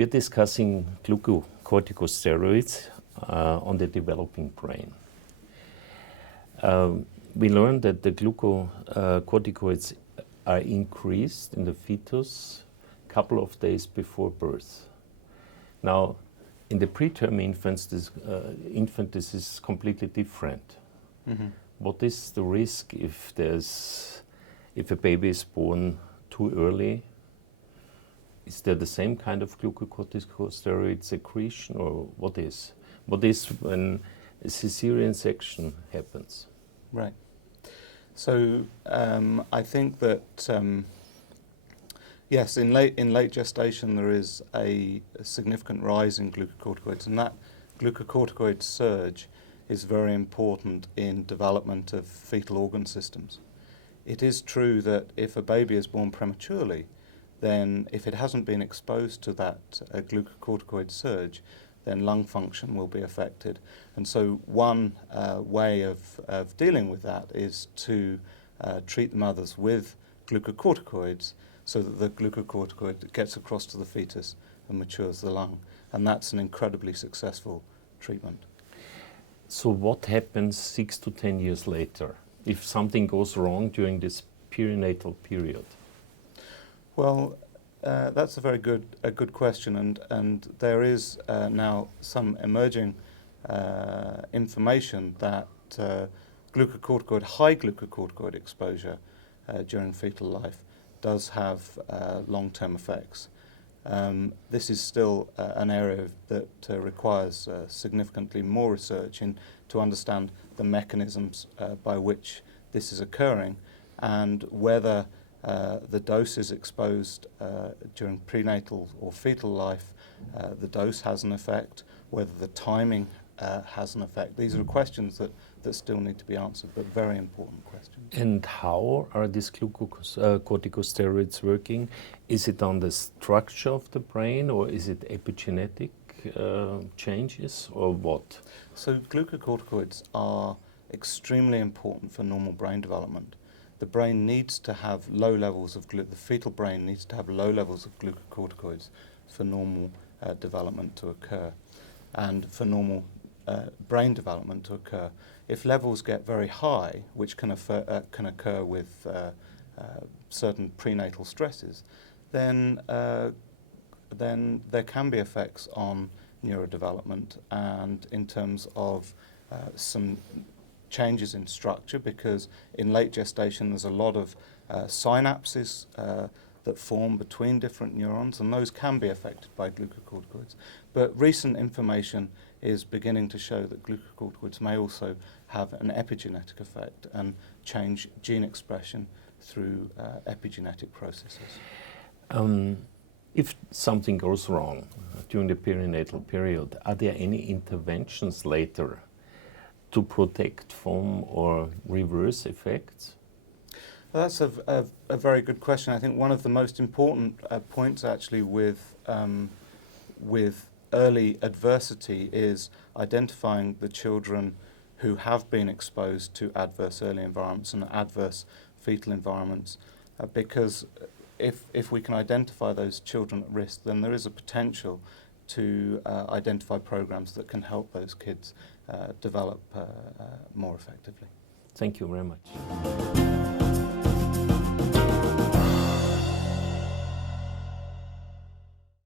We're discussing glucocorticosteroids on the developing brain. We learned that the glucocorticoids are increased in the fetus a couple of days before birth. Now, in the preterm infants, this is completely different. Mm-hmm. What is the risk if a baby is born too early? Is there the same kind of glucocorticosteroid secretion, or what is? What is when a cesarean section happens? Right. So I think that yes, in late gestation there is a significant rise in glucocorticoids, and that glucocorticoid surge is very important in development of fetal organ systems. It is true that if a baby is born prematurely, then if it hasn't been exposed to that glucocorticoid surge, then lung function will be affected. And so one way of dealing with that is to treat the mothers with glucocorticoids so that the glucocorticoid gets across to the fetus and matures the lung. And that's an incredibly successful treatment. So what happens 6 to 10 years later if something goes wrong during this perinatal period? Well, that's a very good question, and there is now some emerging information that high glucocorticoid exposure during fetal life does have long-term effects. This is still an area that requires significantly more research to understand the mechanisms by which this is occurring, and whether the dose is exposed during prenatal or fetal life, the dose has an effect, whether the timing has an effect. These are questions that still need to be answered, but very important questions. And how are these glucocorticosteroids working? Is it on the structure of the brain, or is it epigenetic changes, or what? So glucocorticoids are extremely important for normal brain development. The brain needs to have low levels of the fetal brain needs to have low levels of glucocorticoids for normal development to occur, and for normal brain development to occur. If levels get very high, which can occur with certain prenatal stresses, then there can be effects on neurodevelopment and in terms of some changes in structure, because in late gestation there's a lot of synapses that form between different neurons, and those can be affected by glucocorticoids. But recent information is beginning to show that glucocorticoids may also have an epigenetic effect and change gene expression through epigenetic processes. If something goes wrong during the perinatal period, are there any interventions later to protect from or reverse effects? Well, that's a very good question. I think one of the most important points actually with early adversity is identifying the children who have been exposed to adverse early environments and adverse fetal environments, because if we can identify those children at risk, then there is a potential to identify programs that can help those kids develop more effectively. Thank you very much.